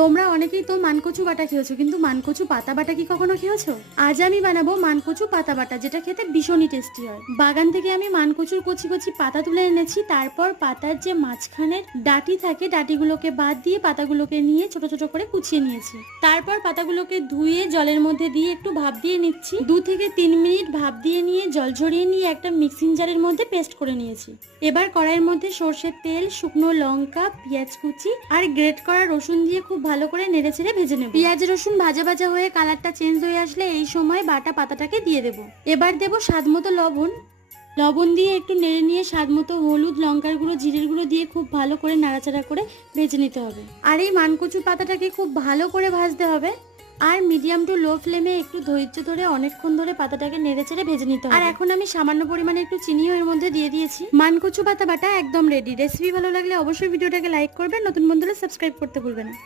তোমরা অনেকেই তো মানকচু বাটা খেয়েছো, কিন্তু মানকচু পাতা বাটা কি কখনো খেয়েছো? আজ আমি বানাবো মানকচু পাতা বাটা, যেটা খেতে ভীষণই টেস্টি হয়। বাগান থেকে আমি মানকচুর কচি কচি পাতা তুলে এনেছি। তারপর পাতার যে মাঝখানের ডাঁটি থাকে, ডাঁটিগুলোকে বাদ দিয়ে পাতাগুলোকে নিয়ে ছোট ছোট করে কুচিয়ে নিয়েছি। তারপর পাতাগুলোকে ধুয়ে জলের মধ্যে দিয়ে একটু ভাপ দিয়ে নিচ্ছি। 2 থেকে 3 মিনিট ভাপ দিয়ে নিয়ে জল ঝরিয়ে নিয়ে একটা মিক্সিং জারের মধ্যে পেস্ট করে নিয়েছি। এবার কড়াইয়ের মধ্যে সর্ষের তেল, শুকনো লঙ্কা, পেঁয়াজ কুচি আর গ্রেট করা রসুন দিয়ে খুব ভালো করে নেড়েচেড়ে ভেজে নেব। পেঁয়াজ রসুন ভাজা ভাজা হয়ে কালারটা চেঞ্জ হয়ে আসলে এই সময় বাটা পাতাটাকে দিয়ে দেব। এবার দেব স্বাদ মতো লবণ দিয়ে একটু নেড়ে নিয়ে স্বাদ মতো হলুদ, লঙ্কার গুঁড়ো, জিরের গুঁড়ো দিয়ে খুব ভালো করে নাড়াচাড়া করে ভেজে নিতে হবে। আর এই মানকচুর পাতাটাকে খুব ভালো করে ভাজতে হবে। আর মিডিয়াম টু লো ফ্লেমে একটু ধৈর্য ধরে অনেকক্ষণ ধরে পাতাটাকে নেড়েচেড়ে ভেজে নিতে হবে। আর এখন আমি সামান্য পরিমাণে একটু চিনিও এর মধ্যে দিয়ে দিয়েছি। মানকচু পাতা বাটা একদম রেডি। রেসিপি ভালো লাগলে অবশ্যই ভিডিওটাকে লাইক করবেন, নতুন বন্ধুরা সাবস্ক্রাইব করতে ভুলবেন না।